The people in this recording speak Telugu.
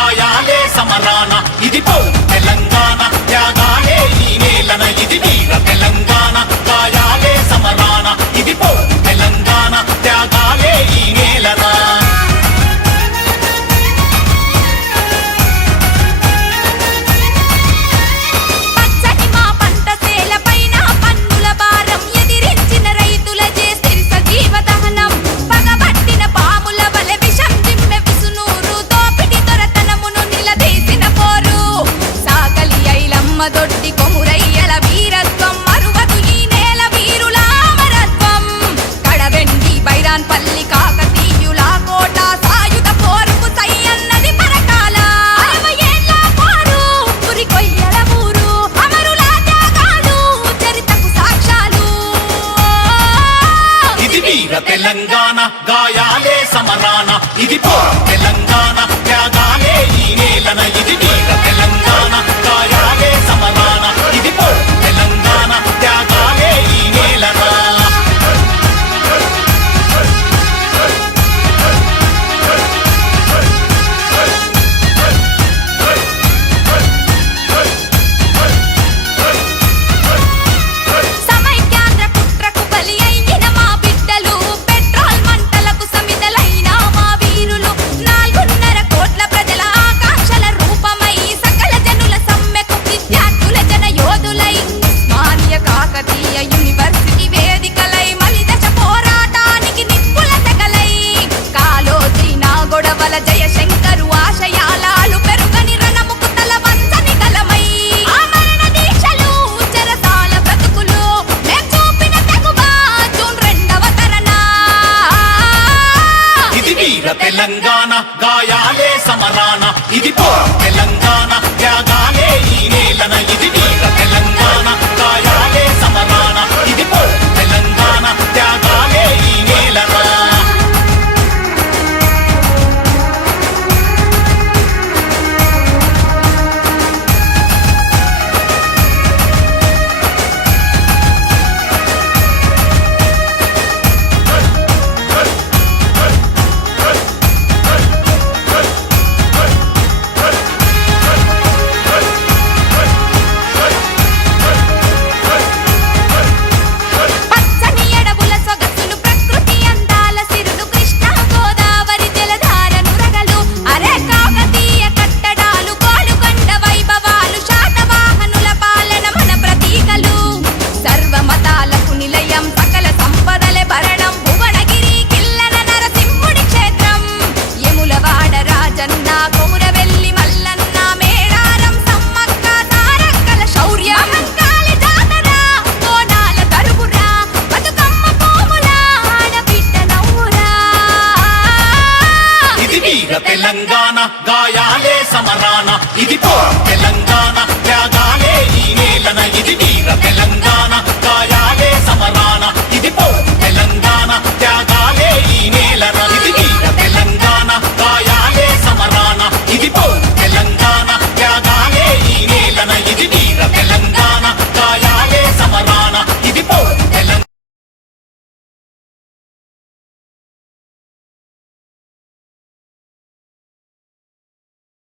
గాయాలే సమరాన. ఇది పౌరు దొడ్డి కొమురయ్యల వీరత్వం మరువదు ఈ నేల వీరుల అమరత్వం కడవెండి బైరాన్ పల్లి కాకతీయుల కోట సాయుధ పోరుకు సయ్యన్నది పరకాల. అరవై ఏళ్ళ పోరు పురి కొయ్యల ఊరు అమరుల త్యాగాలు చరితకు సాక్ష్యాలు. ఇది వీర తెలంగాణ గాయాలే సమరాన. ఇది పో తెలంగాణ. వీర తెలంగాణ గాయాలే సమరాన. ఇది పోరం తెలంగాణ త్యాగాలే ఈ నేలన. ఇది వీర తెలంగాణ గాయాలే వీర తెలంగాణ గాయాలే సమరాణ ఇది తెలంగాణ త్యాగాలే ఈ